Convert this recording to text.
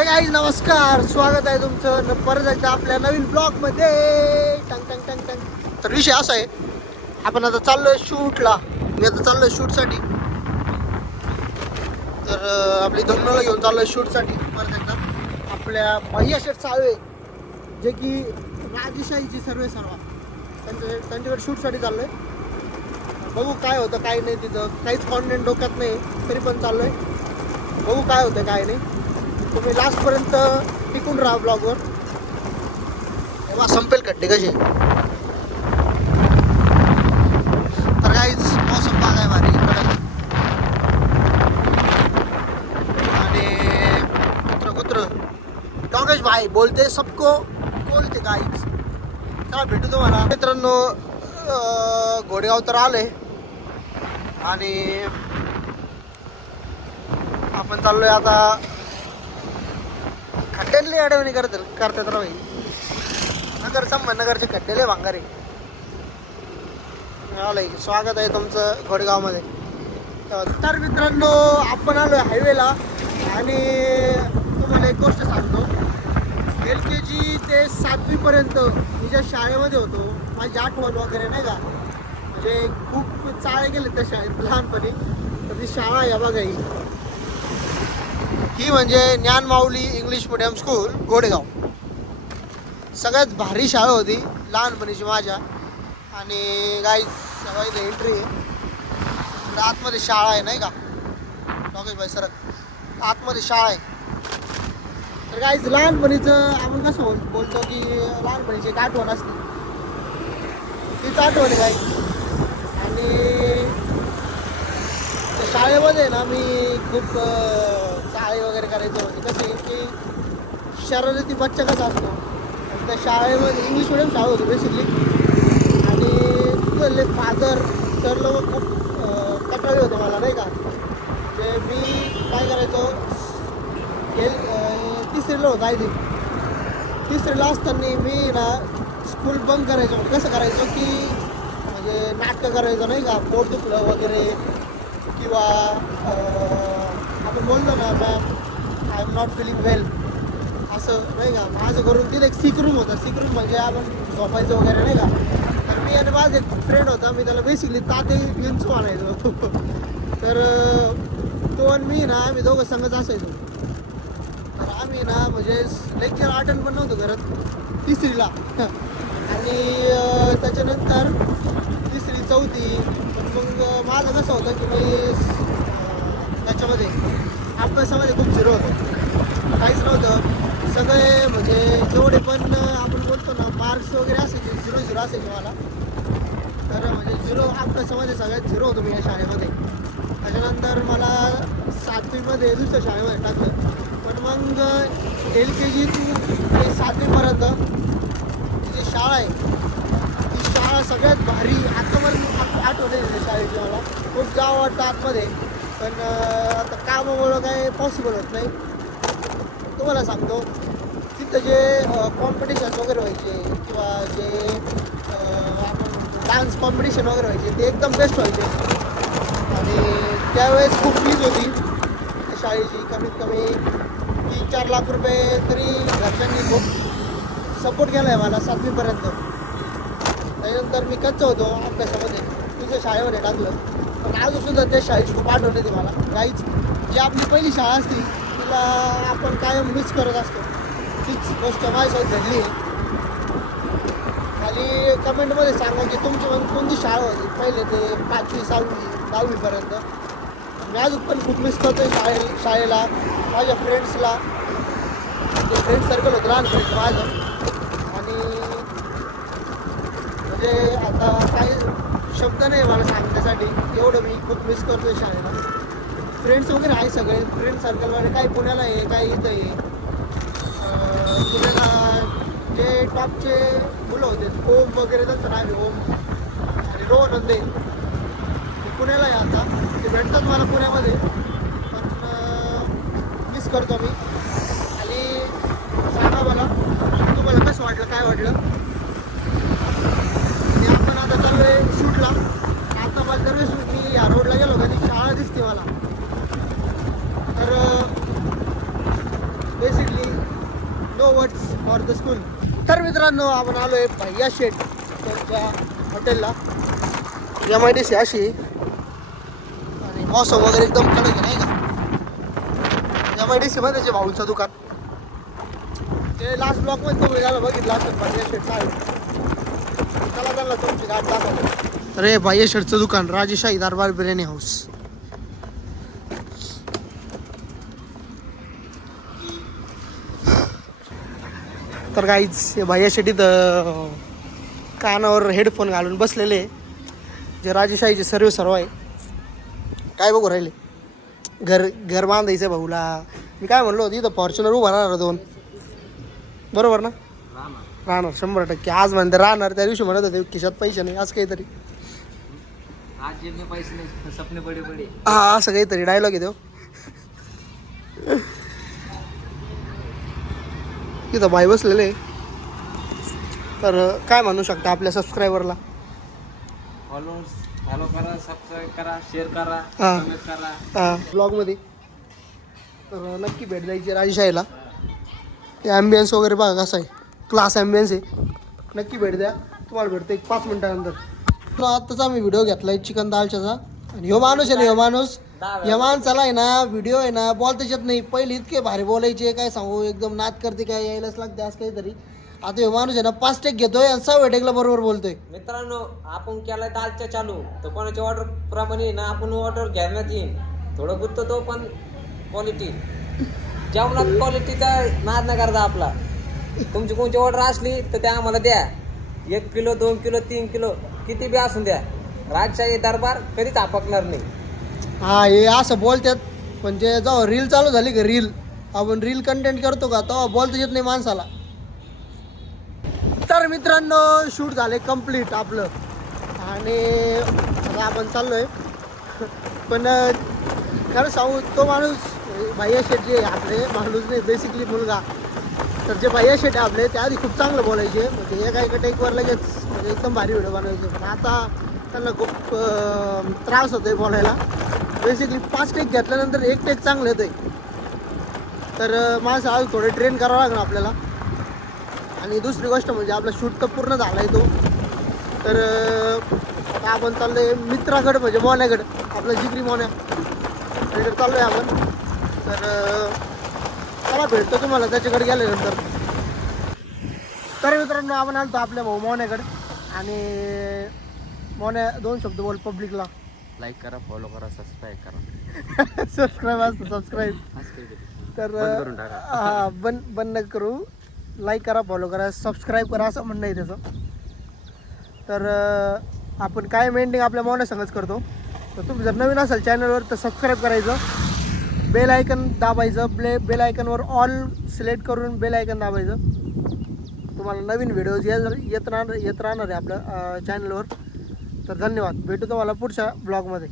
हे गाईज नमस्कार, स्वागत आहे तुमचं परत एकदा आपल्या नवीन ब्लॉग मध्ये. टंग टंग टंग टंग. तर विषय असा आहे, आपण आता चाललोय शूटला. मी आता चाललोय शूटसाठी. तर आपली धमनाला घेऊन चाललोय शूटसाठी परत एकदा. आपल्या भैया शेठ साळवे, जे की राजेशाहीची सर्वा त्यांच्याकडे शूटसाठी चाललोय. बघू काय होतं काय नाही. तिथं काहीच कॉन्टेंट डोक्यात नाही, तरी पण चाललोय. बघू काय होतं काय नाही. तुम्ही लास्टपर्यंत टिकून राहा ब्लॉगवर. तेव्हा संपेल खड्डे कसे. तर काहीच मौसम बघाय भारी कडक. आणि कुत्र डॉगेश भाई बोलते सबको बोलते काहीच. चला भेटू तुम्हाला मित्रांनो. घोडेगाव तर आले आणि आपण चाललोय आता. खड्ड्यातले अडवणी करतात राव. नगर संभाजीनगरचे खड्डेले भांगारे. आलंय स्वागत आहे तुमचं घोडेगावमध्ये. तर मित्रांनो, आपण आलोय हायवेला. आणि तुम्हाला एक गोष्ट सांगतो. LKG ते 7वी पर्यंत मी ज्या शाळेमध्ये होतो, माझी आठवण वगैरे नाही का, म्हणजे खूप चाळे गेले त्या शाळेत लहानपणी. तर ती शाळा या बघा ही म्हणजे ज्ञानमाऊली इंग्लिश मिडियम स्कूल घोडेगाव. सगळ्यात भारी शाळा होती लहानपणीची माझ्या. आणि गाईज सगळं इथे एंट्री आहे. आतमध्ये शाळा आहे नाही का, डॉगेश भाई सरक आतमध्ये शाळा आहे. तर गाईज लहानपणीचं आपण कसं बोलतो की लहानपणीची एक आठवण असते, तीच आठवण आहे गाईज. आणि शाळेमध्ये ना मी खूप चाळे वगैरे करायचं होते. कसे की शरारती बच्चा कसा असतो. त्या शाळेमध्ये इंग्लिश मिडियम शाळा होती बेसिकली. आणि तिथले फादर सर लोक खूप कटाळी होते मला नाही का. ते मी काय करायचो, तिसरीला होतं आय थिंक. तिसरीला असताना मी ना स्कूल बंक करायचो. कसं करायचो की म्हणजे नाटकं करायचं नाही का, पोट दुखलं वगैरे, किंवा आपण बोलतो ना ma'am I am not feeling well असं नाही का. माझं करून तिथे एक सिक रूम होता. सिक रूम म्हणजे आपण झोपायचं वगैरे नाही का. तर मी आणि माझा एक फ्रेंड होता, मी त्याला बेसिकली ताते विंचू आणायचो. तर तो आणि मी ना आम्ही दोघं संगच असायचो. तर आम्ही ना म्हणजे लेक्चर अटेंड पण नव्हतो करत तिसरीला. आणि त्याच्यानंतर तिसरी चौथी. मग माझं कसं होतं की मी त्याच्यामध्ये अभ्यासामध्ये खूप झिरो होतो. काहीच नव्हतं. सगळे म्हणजे जेवढे पण आपण बोलतो ना मार्क्स वगैरे असायचे 0-0 असायचे मला. तर म्हणजे 0 अभ्यासामध्ये सगळ्यात 0 होतो मी या शाळेमध्ये. त्याच्यानंतर मला 7वीमध्ये दुसऱ्या शाळेमध्ये टाकलं. पण मग LKG ते 7वीपर्यंत जी शाळा आहे ती शाळा सगळ्यात भारी. आता मला आठवते शाळेची. मला खूप जावं वाटतं आतमध्ये, पण आता कामामुळं काय पॉसिबल होत नाही. तुम्हाला सांगतो, तिथं जे कॉम्पिटिशन्स वगैरे व्हायचे किंवा जे आपण डान्स कॉम्पिटिशन वगैरे व्हायचे ते एकदम बेस्ट व्हायचे. आणि त्यावेळेस खूप फीज होती शाळेची. कमीत कमी 3-4 लाख रुपये तरी घरच्यांनी खूप सपोर्ट केला आहे मला 7वीपर्यंत. त्याच्यानंतर मी कच्चं होतो अभ्यासामध्ये, दुसऱ्या शाळेमध्ये टाकलं. पण अजूनसुद्धा त्या शाळेची खूप आठवण येते मला. काहीच जी आपली पहिली शाळा असते तिला आपण कायम मिस करत असतो. तीच गोष्ट माझ्यासोबत घडली आहे. खाली कमेंटमध्ये सांगा की तुमची कोणती शाळा होती पहिले ते 5वी 6वी 10वीपर्यंत. मी अजून पण खूप मिस करतो शाळेला, माझ्या फ्रेंड्सला. ते फ्रेंड सर्कल होतं लहानपणी माझं. आणि म्हणजे आता काही शब्द नाही मला सांगण्यासाठी, एवढं मी खूप मिस करतोय शाळेला. फ्रेंड्स वगैरे आहे सगळे फ्रेंड सर्कलमध्ये. काही पुण्याला आहे, काही इथं आहे. पुण्याला जे टॉपचे मुलं होते ओम वगैरे त्यांचं नाव आहे ओम आणि रोहन नंदे. ते पुण्याला आहे आता. ते भेटतात मला पुण्यामध्ये, पण मिस करतो मी. आणि सांगा मला तुम्हाला कसं वाटलं, काय वाटलं. आणि आपण आता चालू आहे शूटला. आता मला दरवेळेस मी या रोडला गेलो का ती शाळा दिसते मला. तर basically no words for the school. तर मित्रांनो आपण आलो आहे भैया शेठ त्यांच्या हॉटेलला. MIDC अशी आणि मौसम वगैरे एकदम कडक आहे नाही का. MIDC मध्ये जे भाऊंचं दुकान ते लास्ट ब्लॉकमध्ये तुम्ही झालं बघितलं असं भैया शेठचं आहे. चला चला तुमची गाठ दाखवतो. अरे भैया शेठचं दुकान राजेशाही दरबार बिर्याणी हाऊस. तर काहीच हे भैया शेठ इथं कानावर हेडफोन घालून बसलेले जे राजेशाहीचे सर्व आहे. काय बघू राहिले घर बांधायचं भाऊला. मी काय म्हणलो होती इथं फॉर्च्युनर उभा राहणार 2 बरोबर ना. राहणार 100%. आज म्हणते राहणार त्या दिवशी म्हणत होते खिशात पैसे नाही आज काहीतरी. आज जेब में पैसे नहीं सपने बड़े बड़े. हा असं काहीतरी डायलॉग आहे तो. इथं बाई बसलेले. तर काय म्हणू शकता आपल्या सबस्क्रायबरला. फॉलो करा, सबस्क्राईब करा, शेअर करा, हा. कमेंट करा ब्लॉगमध्ये. तर नक्की भेट द्यायची राजेशाहीला. ते ॲम्बियन्स वगैरे बघा कसं आहे. क्लास ॲम्बियन्स आहे. नक्की भेट द्या. तुम्हाला भेटतं एक 5 मिनिटानंतर. तर आत्ताचा आम्ही व्हिडिओ घेतला आहे चिकन दालच्याचा. आणि ह्यो माणूस आहे ना ह्यो माणसाला आहे ना व्हिडिओ आहे ना बोलताच येत नाही. पहिले इतके भारी बोलायचे काय सांगू एकदम नाद करते काय यायलाच लागते आज काहीतरी. आता ह्यो माणूस आहे ना 5 टेक घेतोय आणि 6व्या टेकला बरोबर बोलतोय. मित्रांनो आपण केलाय दालच्या चालू तर कोणाच्या ऑर्डर प्रमाणे ना आपण ऑर्डर घेण्यात येईल. थोडं गुत्त तो पण क्वालिटी जेवणात क्वालिटीचा नाद न करता आपला. तुमची कोणची ऑर्डर असली तर त्या आम्हाला द्या. 1 किलो 2 किलो 3 किलो किती बी असून द्या. राजशाही दरबार कधीच आपकणार नाही. हा हे असं बोलतात पण जे जेव्हा रील चालू झाली का रील आपण रील कंटेंट करतो का तेव्हा बोलताच येत नाही माणसाला. तर मित्रांनो शूट झाले कंप्लीट आपलं आणि आता आपण चाललोय. पण खरं सांगू तो माणूस भैया शेठ जे आपले माणूस नाही बेसिकली मुलगा. तर जे भैया शेठ आपले ते आधी खूप चांगलं बोलायचे म्हणजे एका टेकवर लगेच म्हणजे एकदम भारी व्हिडिओ बनवायचे. पण आता त्यांना खूप त्रास होतोय बोलायला. बेसिकली 5 टेक घेतल्यानंतर 1 टेक चांगलं येतं आहे. तर माणसं आज थोडे ट्रेन करावं लागणार आपल्याला. आणि दुसरी गोष्ट म्हणजे आपला शूट तर पूर्ण झाला आहे तो. तर आता आपण चाललो आहे मित्राकडं म्हणजे मोन्याकडं आपला जिगरी मोन्या त्याच्याकडे चाललो आहे आपण. तर चला भेटतो तुम्हाला त्याच्याकडे गेल्यानंतर. तर मित्रांनो आपण आलो आपल्या भाऊ मोन्याकडे आणि मोन्या 2 शब्द बोल पब्लिकला. लाईक करा, फॉलो करा, सबस्क्राईब करा. सबस्क्राईब असतं सबस्क्राईब. तर हा बंद करू. लाईक करा, फॉलो करा, सबस्क्राईब करा असं म्हणणं आहे त्याचं. तर आपण काय मेंटेन आपल्या मोन्यासंगच करतो. तर तुम्ही जर नवीन असाल चॅनलवर तर सबस्क्राईब करायचं. बेल आयकन दाबायचं. बेल आयकनवर ऑल सिलेक्ट करून बेल आयकन दाबायचं. तुम्हाला नवीन व्हिडिओज येत राहणार आहे आपल्या चॅनलवर. तर धन्यवाद. भेटू तुम्हाला पुढच्या ब्लॉगमध्ये.